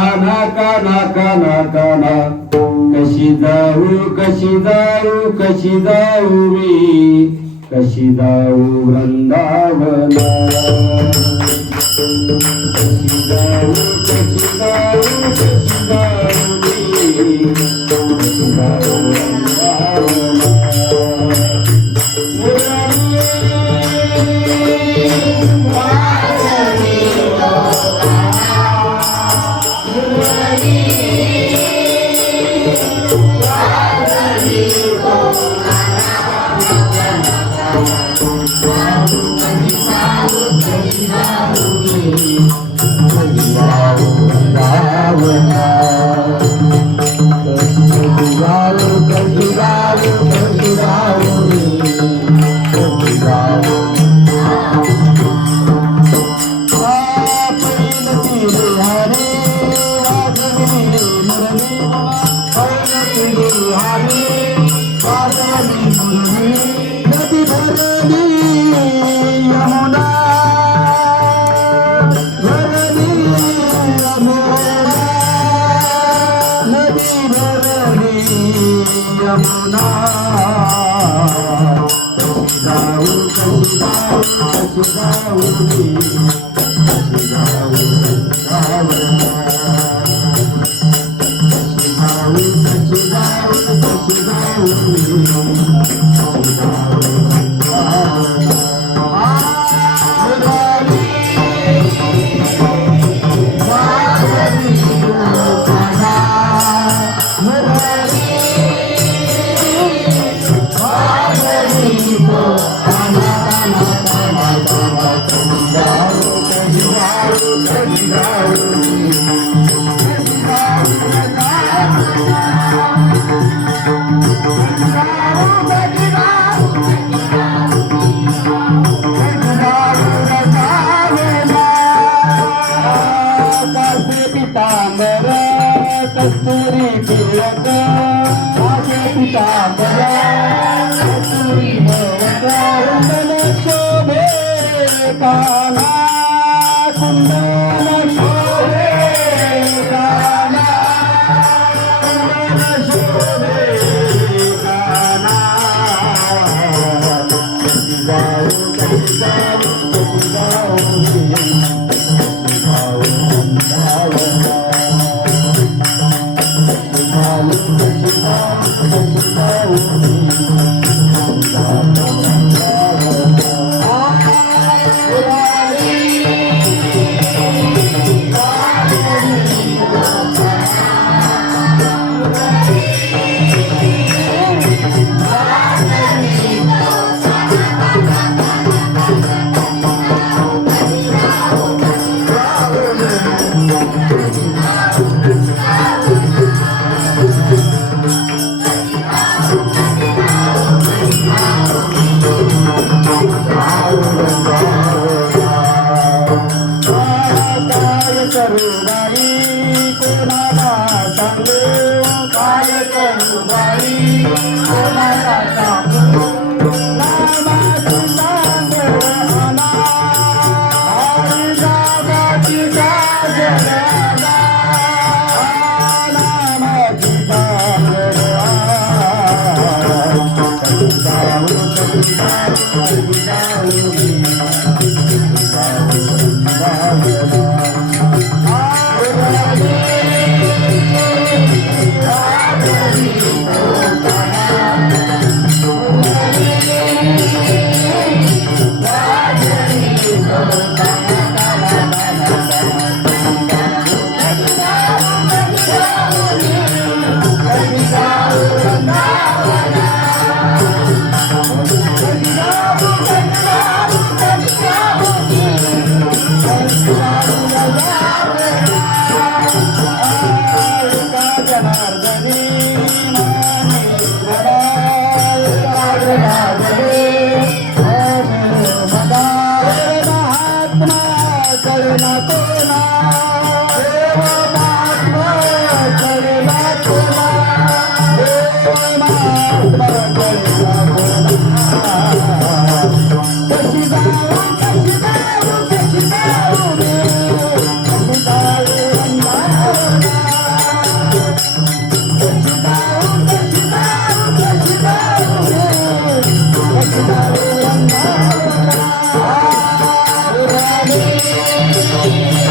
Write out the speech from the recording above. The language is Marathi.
काना काना काना काना. कशी जाऊ कशी जाऊ कशी जाऊ मी? कशी जाऊ वृंदावना? कशी जाऊ कशी जाऊ Thank you. यमुना कशी जाऊ कशी जाऊ कस्तूरी पिता बड़ा कस्तूरी भवन शोभे काला कुंडल Thank you. करू बाई Thank you. Yeah.